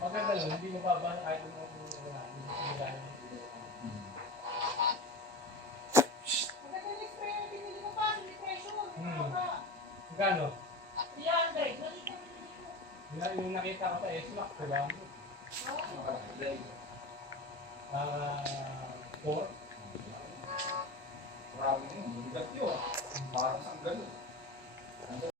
Maganda lang, hindi mababa na kahit ano Gano? 300. Yung nakita ko sa S-Max, diba? Four. Marami yun. Bigat yun. Parang ang gano'n.